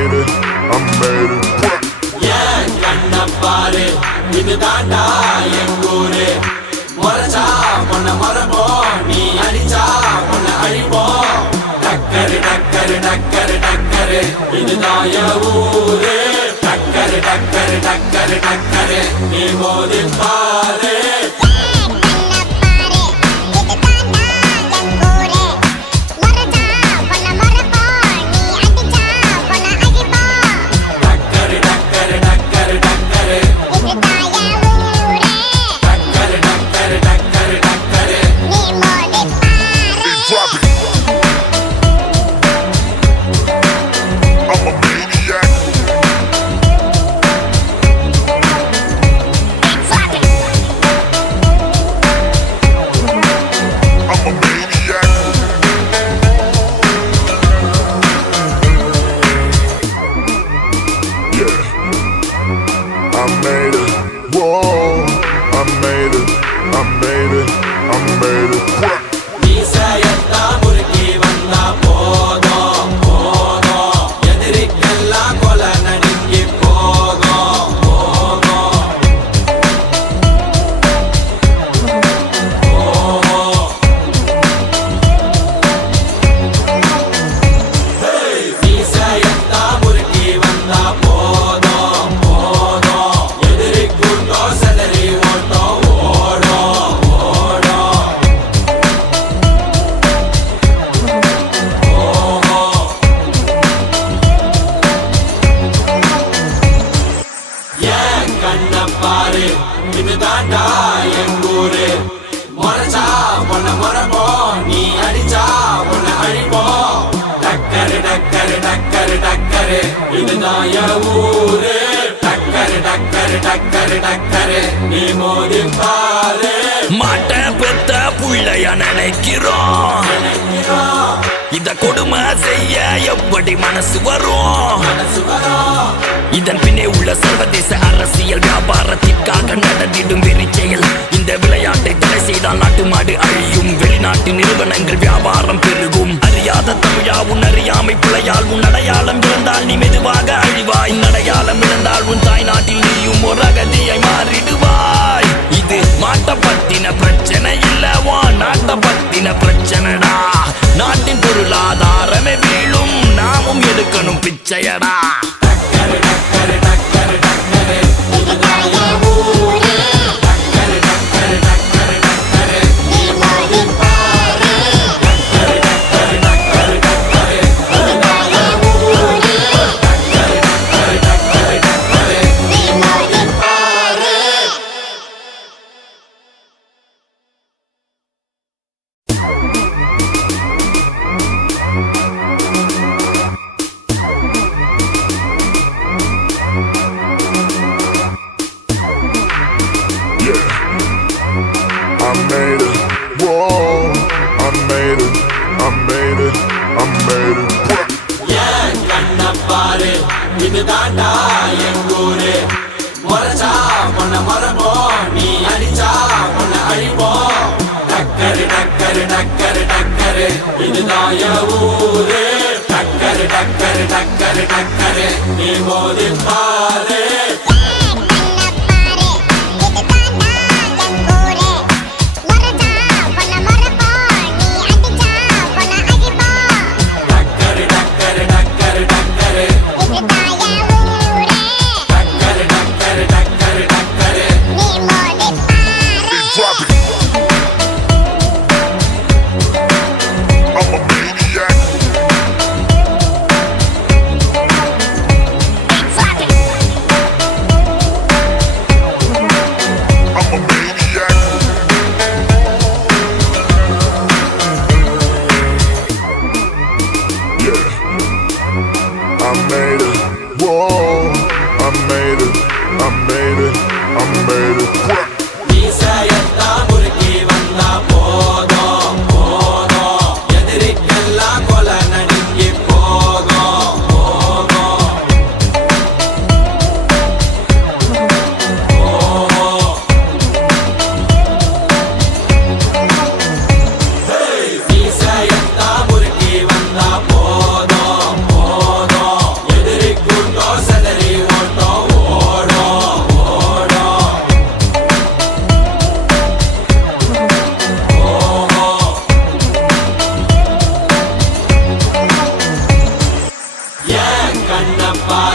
made it, I made it. Yeah, கண்ணப்பாரு இது தாண்டா எங்கூரு மொரச்சா பொண்ண மரபோம் நீ அடிச்சா பொண்ண அழிப்போம் டக்கரு டக்கரு டக்கரு டக்கரு இதுதான் என் ஊரு டக்கரு டக்கரு டக்கரு டக்கரு நீ மோதி பாரு கண்ணப்பாரு இது தாண்டா எங்கூரு மொரச்சா பொண்ண மரபோம் நீ அடிச்சா பொண்ண அழிப்போம் டக்கரு டக்கரு டக்கரு டக்கரு இதுதான் என் ஊரு டக்கரு டக்கரு டக்கரு டக்கரு நீ மோதி பாரு மாட்ட பெத்த புள்ளைய நினைக்கிறோம் இத கொடுமை செய்ய எப்படி மனசு வரும் இதன் பின்னே உள்ள சர்வதேச அரசியல் வியாபாரத்திற்காக நடந்திடும் வெறிச்செயல் இந்த விளையாட்டை தடை செய்தால் நாட்டு மாடு அழியும் வெளிநாட்டு நிறுவனங்கள் வியாபாரம் பெருகும் அறியாத தமிழா உன் அறியாமை பிழையால் உன் அடையாளம் இழந்தால் நீ மெதுவாக அழிவாய் அடையாளம் இழந்தால் உன் தாய் நாட்டில் நீயும் ஒரு அகதியாய் மாறிடுவாய் இது மாட்ட பத்தின பிரச்சனை இல்லவா நாட்ட பத்தின பிரச்சனைடா நாட்டின் பொருளாதாரமே வீழும் நாமும் எடுக்கணும் பிச்சையடா கண்ணப்பாரு இது தாண்டா எங்கூரு மொரச்சா பொண்ண மரபோம் நீ அடிச்சா பொண்ண அழிப்போம் டக்கரு டக்கரு டக்கரு டக்கரு இதுதான் என் ஊரு டக்கரு டக்கரு டக்கரு டக்கரு நீ மோதி பாரு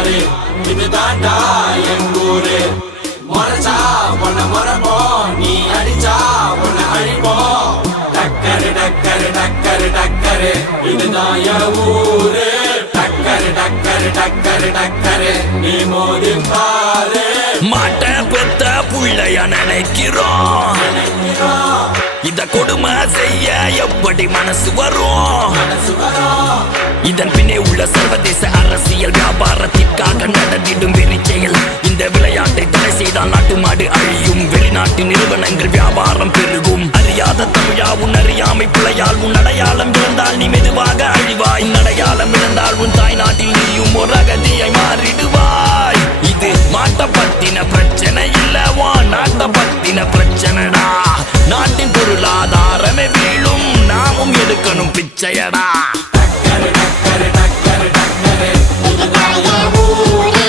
பாரு இது தாண்டா எங்கூரு முறைச்சா உன்னை முறைப்போம் நீ அடிச்சா உன்னை அழிப்போம் டக்கரு டக்கரு டக்கரு டக்கரு இதுதான் என் ஊரு டக்கரு டக்கரு டக்கரு டக்கரு நீ மோதி பாரு மாட்ட பெத்த புள்ளைய நினைக்கிறோம் இத கொடுமை செய்ய எப்படி மனசு வரும் இதன் பின்னே உள்ள சர்வதேச அரசியல் வியாபாரத்திற்காக நடந்திடும் வெறிச்செயல் இந்த விளையாட்டை தடை செய்தால் நாட்டு மாடு அழியும் வெளிநாட்டு நிறுவனங்கள் வியாபாரம் பெருகும் அறியாத தமிழா உன் அறியாமை பிள்ளையால் உன் அடையாளம் இழந்தால் நீ மெதுவாக அழிவாய் அடையாளம் இழந்தால் உன் தாய் நாட்டில் நீயும் ஒரு அகதியை மாறிடுவாய் இது மாட்ட பத்தின பிரச்சனை இல்லவா நாட்ட பத்தின பிரச்சனைடா நாட்டின் பொருளாதாரமே வீழும் நாமும் எடுக்கணும் பிச்சையடா டக்கரு டக்கரு டக்கரு டக்கரு இதுதான் என் ஊரு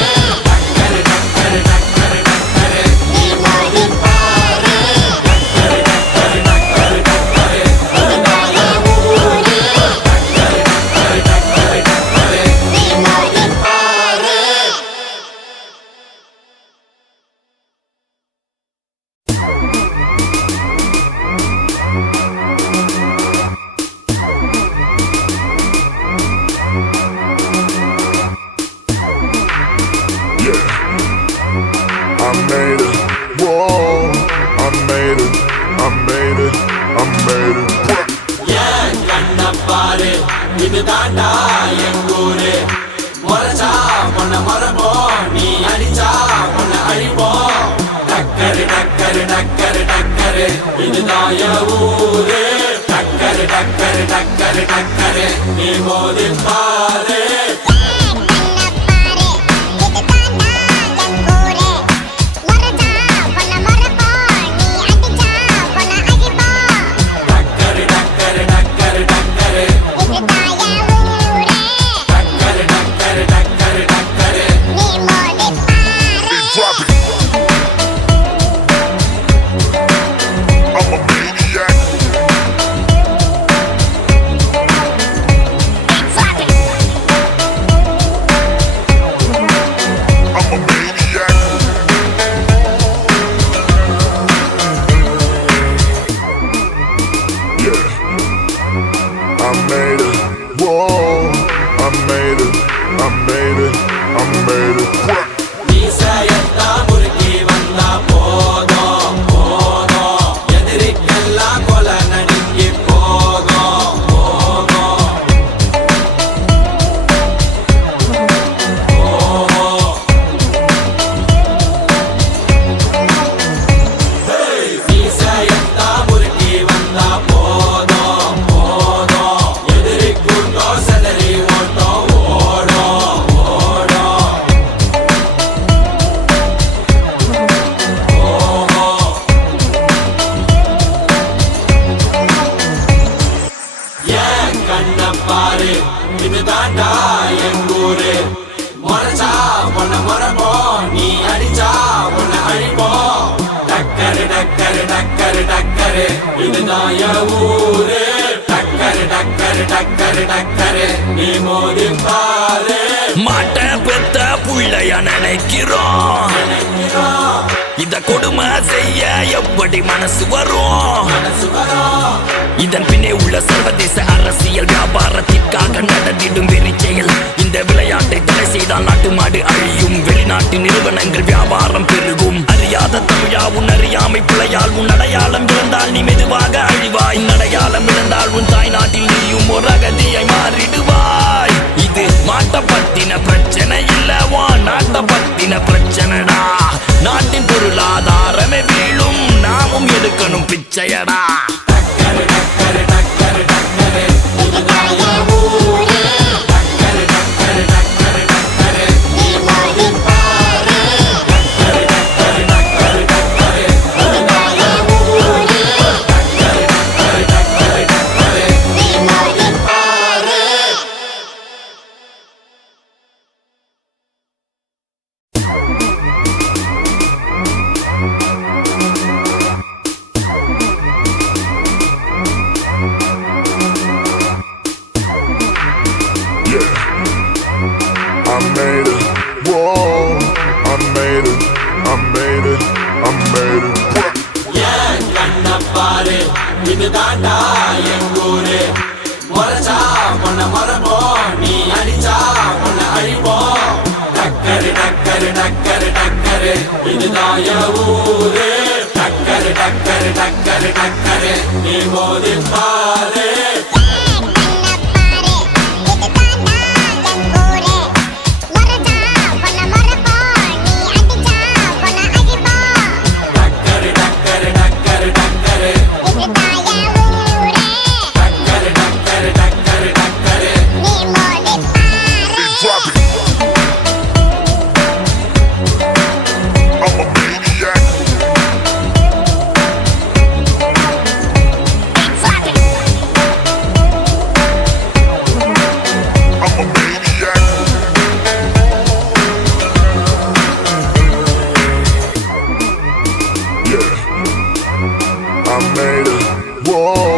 டக்கரு டக்கரு டக்கரு டக்கரு நீ மோதி பாரு டக்கரு டக்கரு டக்கரு டக்கரு இதுதான் என் ஊரு டக்கரு டக்கரு டக்கரு டக்கரு நீ மோதி பாரு I made it. Whoa, I made it. I made it. I made it. ஏன் கண்ண பாரு இது தாண்டா எங்கூரு முறைச்சா உன்னை முறைப்போம் நீ அடிச்சா உன்னை அழிப்போம் டக்கரு டக்கரு டக்கரு டக்கரு இதுதான் என் ஊரு டக்கரு டக்கரு டக்கரு டக்கரு நீ மோதி பாரு டக்கரு டக்கரு டக்கரு டக்கரு டக்கரு டக்கரு டக்கரு டக்கரு Drop it. I'm a maniac. I'm a maniac. Yeah. I made it. Whoa. I made it. I made it. I made it. மீசையத்தான் முறுக்கி வந்தா போதும் போதும் எதிரிக்கெல்லாம் கொலை நடுங்கி போகும் போகும் மீசையத்தான் முறுக்கி வந்தா போதும் போதும் எதிரி கூட்டம் செதறி ஓட்டம் ஓடும் ஓடும் ஏன் கண்ண பாரு இது தாண்டா எங்கூரு முறைச்சா உன்னை முறைப்போம் நீ அடிச்சா உன்னை அழிப்போம் டக்கரு டக்கரு டக்கரு டக்கரு இதுதான் என் ஊரு டக்கரு டக்கரு டக்கரு டக்கரு நீ மோதி பாரு மாட்ட பெத்த புள்ளைய நினைக்கிறோம் இத கொடுமை செய்ய எப்படி மனசு வரும் இதன் பின்னே உள்ள சர்வதேச அரசியல் வியாபாரத்திற்காக நடந்திடும் வெறிச்செயல் இந்த விளையாட்டை தடை செய்தால் நாட்டு மாடு அழியும் வெளிநாட்டு நிறுவனங்கள் வியாபாரம் பெருகும் அறியாத தமிழா உன் அறியாமை பிள்ளையால் உன் அடையாளம் இழந்தால் நீ மெதுவாக அழிவாய் அடையாளம் இழந்தால் உன் தாய் நாட்டில் நீயும் ஒரு அகதியை மாறிடுவாய் இது மாட்ட பத்தின பிரச்சனை இல்லவா நாட்ட பத்தின பிரச்சனைடா நாட்டின் பொருளாதாரமே வீழும் நாமும் எடுக்கணும் பிச்சையடா டக்கரு டக்கரு டக்கரு டக்கரு இதுதான் என் ஊரு டக்கரு டக்கரு டக்கரு டக்கரு நீ மோதி பாரு டக்கரு டக்கரு டக்கரு டக்கரு made it. ஏன் கண்ண பாரு இதுதாண்டா எங்கூரு முறைச்சா பொண்ண மரபோம் நீ அடிச்சா பொண்ண அழிப்போம் டக்கரு டக்கரு டக்கரு டக்கரு இதுதான் என் ஊரு டக்கரு டக்கரு டக்கரு டக்கரு நீ மோதி பாரு